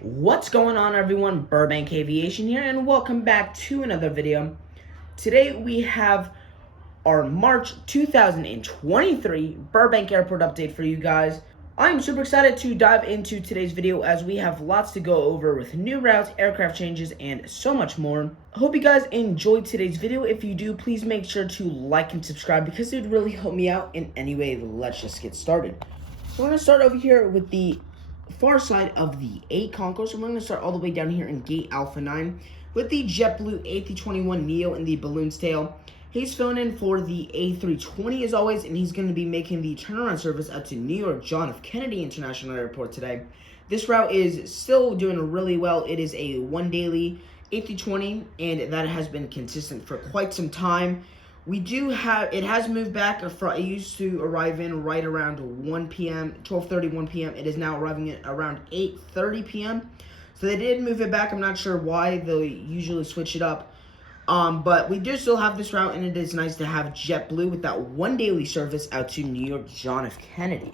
What's going on, everyone? Burbank Aviation here, and welcome back to another video. Today we have our March 2023 Burbank Airport update for you guys. I'm super excited to dive into today's video as we have lots to go over with new routes, aircraft changes, and so much more. I hope you guys enjoyed today's video. If you do, please make sure to like and subscribe because it would really help me out in any way. Let's just get started. So we're going to start over here with the far side of the A concourse, and we're going to start all the way down here in gate Alpha 9 with the JetBlue A321neo in the balloon's tail. He's filling in for the A320 as always, and he's going to be making the turnaround service out to New York John F. Kennedy International Airport today. This route is still doing really well. It is a one daily A320, and that has been consistent for quite some time. We do have, it has moved back. It used to arrive in right around 1 p.m., 12:30, 1 p.m. It is now arriving at around 8:30 p.m. So they did move it back. I'm not sure why. They usually switch it up. But we do still have this route, and it is nice to have JetBlue with that one daily service out to New York John F. Kennedy.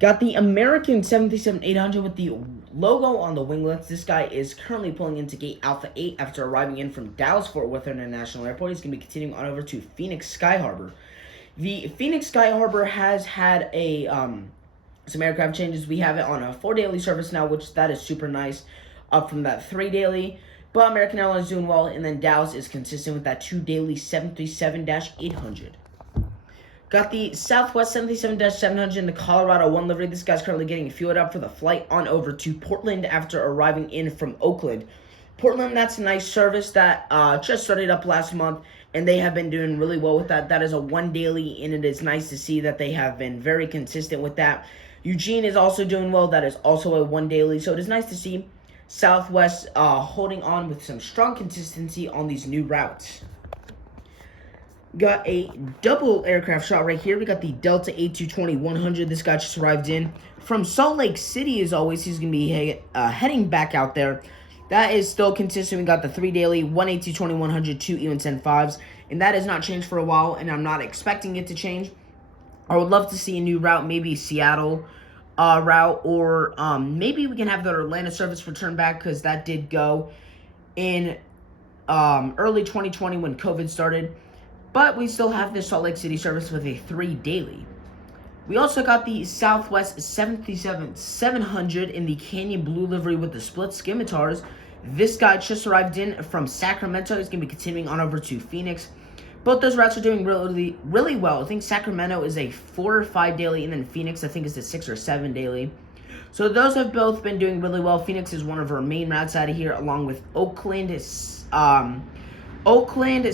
Got the American 737-800 with the logo on the winglets. This guy is currently pulling into gate Alpha 8 after arriving in from Dallas-Fort Worth International Airport. He's going to be continuing on over to Phoenix Sky Harbor. The Phoenix Sky Harbor has had some aircraft changes. We have it on a 4 daily service now, which that is super nice, up from that 3 daily. But American Airlines is doing well, and then Dallas is consistent with that 2 daily 737-800. Got the Southwest 77-700 in the Colorado 1 livery. This guy's currently getting fueled up for the flight on over to Portland after arriving in from Oakland. Portland, that's a nice service that just started up last month, and they have been doing really well with that. That is a 1 daily, and it is nice to see that they have been very consistent with that. Eugene is also doing well. That is also a 1 daily, so it is nice to see Southwest holding on with some strong consistency on these new routes. Got a double aircraft shot right here. We got the Delta A220-100. This guy just arrived in from Salt Lake City as always. He's going to be heading back out there. That is still consistent. We got the 3 daily, 1 A220-100, 2 E175s, and that has not changed for a while, and I'm not expecting it to change. I would love to see a new route, maybe Seattle route, or maybe we can have the Atlanta service return back because that did go in early 2020 when COVID started. But we still have the Salt Lake City service with a 3 daily. We also got the Southwest 737-700 in the Canyon Blue livery with the split scimitars. This guy just arrived in from Sacramento. He's going to be continuing on over to Phoenix. Both those routes are doing really well. I think Sacramento is a 4 or 5 daily, and then Phoenix, I think, is a 6 or 7 daily. So those have both been doing really well. Phoenix is one of our main routes out of here, along with Oakland,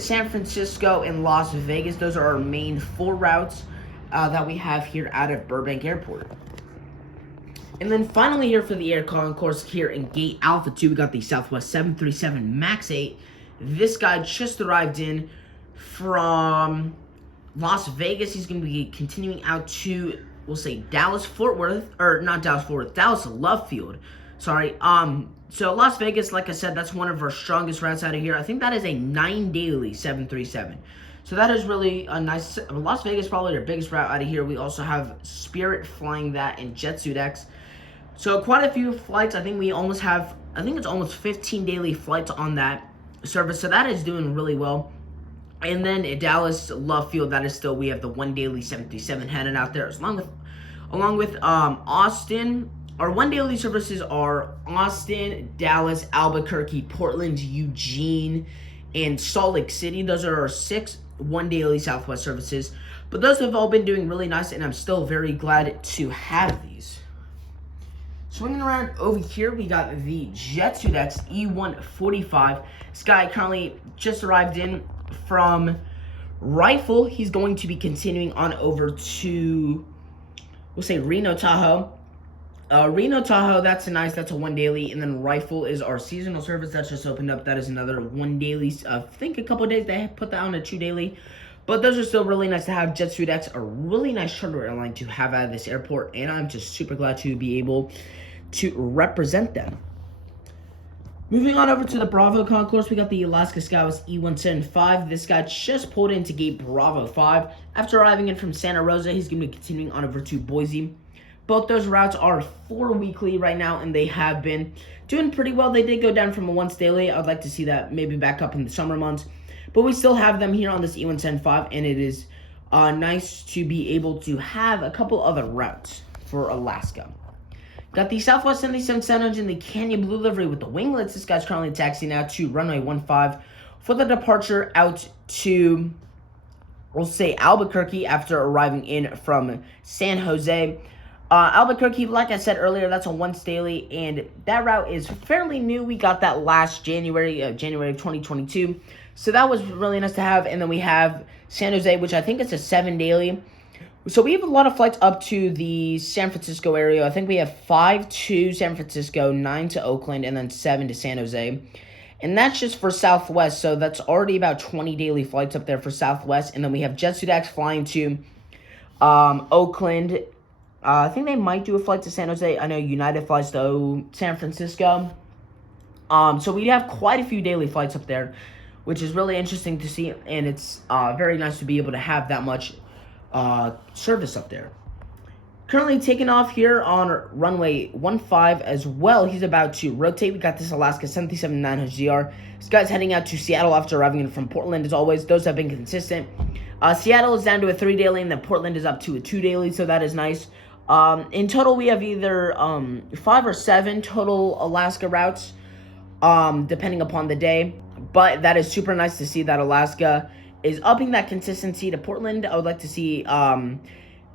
San Francisco, and Las Vegas. Those are our main 4 routes that we have here out of Burbank Airport. And then finally here for the air concourse here in gate Alpha 2, we got the Southwest 737 MAX 8. This guy just arrived in from Las Vegas. He's going to be continuing out to, we'll say, Dallas-Fort Worth, or not Dallas-Fort Worth, Dallas-Love Field. Sorry. So Las Vegas, like I said, that's one of our strongest routes out of here. I think that is a 9 daily 737. So that is really a nice. Las Vegas is probably our biggest route out of here. We also have Spirit flying that in Jetsuit X. So quite a few flights. I think we almost have, I think it's almost 15 daily flights on that service. So that is doing really well. And then at Dallas Love Field, that is still, we have the 1 daily 737 headed out there, along with Austin. Our 1 daily services are Austin, Dallas, Albuquerque, Portland, Eugene, and Salt Lake City. Those are our 6 1 daily Southwest services. But those have all been doing really nice, and I'm still very glad to have these. Swinging around over here, we got the Jutsu E145. This guy currently just arrived in from Rifle. He's going to be continuing on over to, we'll say, Reno Tahoe. Reno Tahoe, that's a 1 daily, and then Rifle is our seasonal service that's just opened up. That is another 1 daily. I think a couple of days they put that on a 2 daily, but those are still really nice to have. Jetsuit X, a really nice charter airline to have out of this airport, and I'm just super glad to be able to represent them. Moving on over to the Bravo concourse, we got the Alaska Skywest E175. This guy just pulled into gate Bravo 5 after arriving in from Santa Rosa. He's going to be continuing on over to Boise. Both those routes are 4 weekly right now, and they have been doing pretty well. They did go down from a once daily. I'd like to see that maybe back up in the summer months. But we still have them here on this E175, and it is nice to be able to have a couple other routes for Alaska. Got the Southwest 77-700 in the Canyon Blue livery with the winglets. This guy's currently taxiing out to runway 15 for the departure out to, we'll say, Albuquerque after arriving in from San Jose. Albuquerque, like I said earlier, that's a once daily, and that route is fairly new. We got that last January of 2022, so that was really nice to have. And then we have San Jose, which I think is a 7 daily. So we have a lot of flights up to the San Francisco area. I think we have 5 to San Francisco, 9 to Oakland, and then 7 to San Jose. And that's just for Southwest, so that's already about 20 daily flights up there for Southwest. And then we have JetBlue flying to Oakland. I think they might do a flight to San Jose. I know United flies to San Francisco. So we have quite a few daily flights up there, which is really interesting to see. And it's very nice to be able to have that much service up there. Currently taking off here on runway 15 as well. He's about to rotate. We got this Alaska 737-900ZR. This guy's heading out to Seattle after arriving in from Portland as always. Those have been consistent. Seattle is down to a 3 daily, and then Portland is up to a 2 daily, so that is nice. In total, we have either 5 or 7 total Alaska routes, depending upon the day. But that is super nice to see that Alaska is upping that consistency to Portland. I would like to see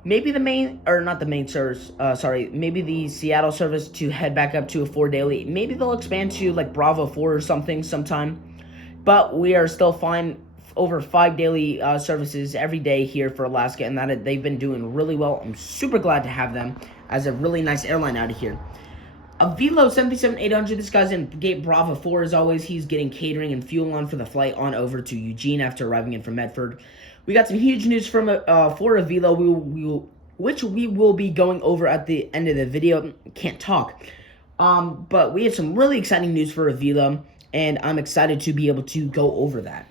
maybe the main, or not the main service, maybe the Seattle service to head back up to a 4 daily. Maybe they'll expand to like Bravo 4 or something sometime. But we are still fine over 5 daily services every day here for Alaska, and that they've been doing really well. I'm super glad to have them as a really nice airline out of here. Avelo 737-800, this guy's in gate Bravo 4 as always. He's getting catering and fuel on for the flight on over to Eugene after arriving in from Medford. We got some huge news from for Avelo, which we will be going over at the end of the video. Can't talk. But we have some really exciting news for Avelo, and I'm excited to be able to go over that.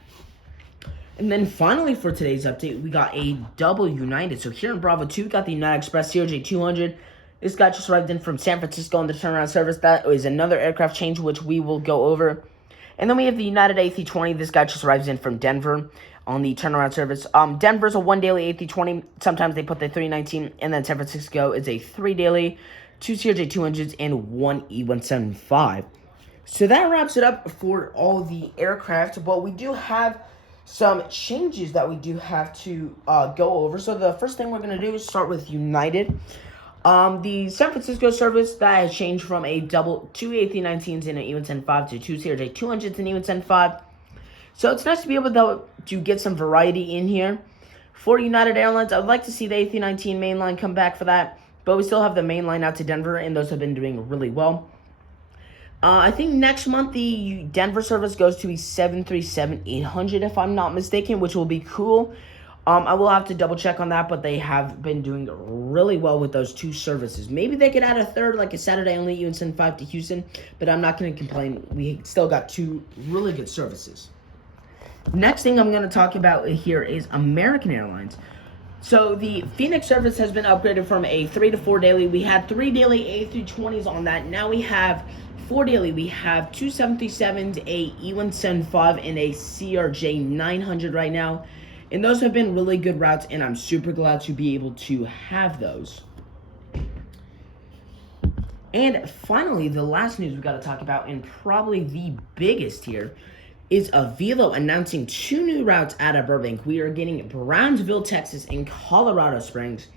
And then finally for today's update, we got a double United. So here in Bravo 2, we got the United Express CRJ200. This guy just arrived in from San Francisco on the turnaround service. That is another aircraft change, which we will go over. And then we have the United A320. This guy just arrives in from Denver on the turnaround service. Denver's a 1 daily A320. Sometimes they put the 319. And then San Francisco is a 3 daily, 2 CRJ200s, and 1 E175. So that wraps it up for all the aircraft. But we do have some changes that we do have to go over. So the first thing we're going to do is start with United. The San Francisco service, that has changed from a double 2 A319s and an E175 to 2 CRJ200s and E175. So it's nice to be able to get some variety in here. For United Airlines, I would like to see the A319 mainline come back for that, but we still have the mainline out to Denver, and those have been doing really well. I think next month the Denver service goes to a 737-800, if I'm not mistaken, which will be cool. I will have to double check on that, but they have been doing really well with those 2 services. Maybe they could add a third, like a Saturday only U175 to Houston, but I'm not going to complain. We still got 2 really good services. Next thing I'm going to talk about here is American Airlines. So the Phoenix service has been upgraded from a 3 to 4 daily. We had 3 daily A320s on that. Now we have 4 daily. We have 2 737s, a E175, and a CRJ900 right now. And those have been really good routes, and I'm super glad to be able to have those. And finally, the last news we got to talk about, and probably the biggest here, is Avelo announcing 2 new routes out of Burbank. We are getting Brownsville, Texas, and Colorado Springs.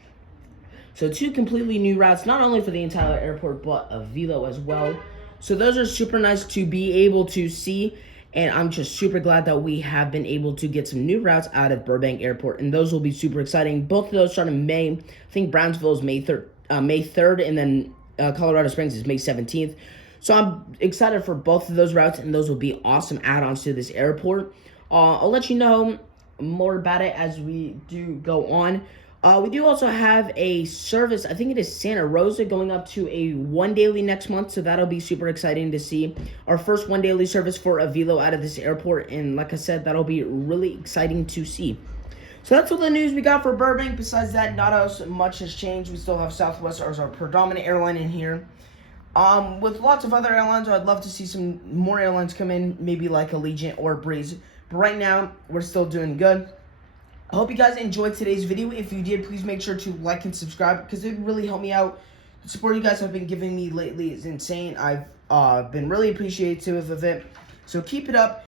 So 2 completely new routes, not only for the entire airport, but Avelo as well. So those are super nice to be able to see. And I'm just super glad that we have been able to get some new routes out of Burbank Airport. And those will be super exciting. Both of those start in May. I think Brownsville is May 3rd, and then Colorado Springs is May 17th. So I'm excited for both of those routes, and those will be awesome add-ons to this airport. I'll let you know more about it as we do go on. We do also have a service, I think it is Santa Rosa, going up to a 1 daily next month, so that'll be super exciting to see. Our first 1 daily service for Avelo out of this airport, and like I said, that'll be really exciting to see. So that's all the news we got for Burbank. Besides that, not as much has changed. We still have Southwest as our predominant airline in here. With lots of other airlines, I'd love to see some more airlines come in, maybe like Allegiant or Breeze. But right now, we're still doing good. I hope you guys enjoyed today's video. If you did, please make sure to like and subscribe because it would really help me out. The support you guys have been giving me lately is insane. I've been really appreciative of it. So keep it up.